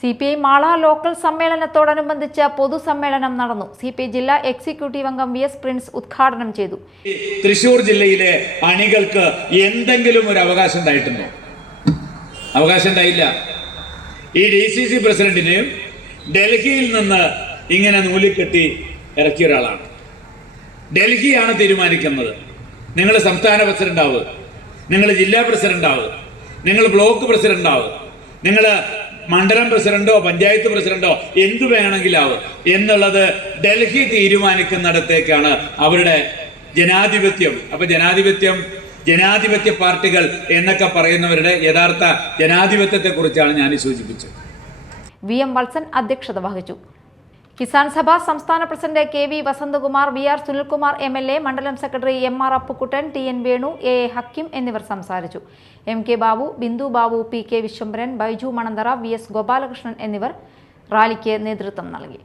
C P I Mala local സമ്മേളനത്തോടനുബന്ധിച്ച് പൊതുസമ്മേളനം നടന്നു. C P I ജില്ലാ എക്സിക്യൂട്ടീവ് അംഗം വി എസ് പ്രിൻസ് ഉദ്ഘാടനം ചെയ്തു. തൃശൂർ ജില്ലയിലെ അണികൾക്ക് എന്തെങ്കിലും ഒരു അവകാശം ഉണ്ടായിട്ടുണ്ടോ? അവകാശം ഉണ്ടായില്ല. ഈ ഡി സി സി പ്രസിഡന്റിനെയും ഡൽഹിയിൽ നിന്ന് ഇങ്ങനെ നൂലിക്കെട്ടി ഇറക്കിയ ഒരാളാണ്. ഡൽഹിയാണ് തീരുമാനിക്കുന്നത്. നിങ്ങൾ സംസ്ഥാന പ്രസിഡന്റ് ആവുക നിങ്ങൾ ജില്ലാ പ്രസിഡന്റ് ആവുക നിങ്ങൾ ബ്ലോക്ക് പ്രസിഡന്റ് ആവുക നിങ്ങൾ മണ്ഡലം പ്രസിഡന്റോ പഞ്ചായത്ത് പ്രസിഡന്റോ എന്തു വേണമെങ്കിലാവും എന്നുള്ളത് ഡൽഹി തീരുമാനിക്കുന്നിടത്തേക്കാണ് അവരുടെ ജനാധിപത്യം. അപ്പൊ ജനാധിപത്യം ജനാധിപത്യ പാർട്ടികൾ എന്നൊക്കെ പറയുന്നവരുടെ യഥാർത്ഥ ജനാധിപത്യത്തെ കുറിച്ചാണ് ഞാൻ സൂചിപ്പിച്ചത്. വി എം വത്സൻ അധ്യക്ഷത വഹിച്ചു. കിസാൻ സഭ സംസ്ഥാന president K V Vasanthakumar V R Sunilkumar M L A മണ്ഡലം secretary M R Appukuttan T N Venu A A Hakkim എന്നിവർ സംസാരിച്ചു. M K Babu Bindu Babu P K Viswambharan Baiju Manamthara V S Gopalakrishnan എന്നിവർ റാലിക്ക് നേതൃത്വം നൽകി.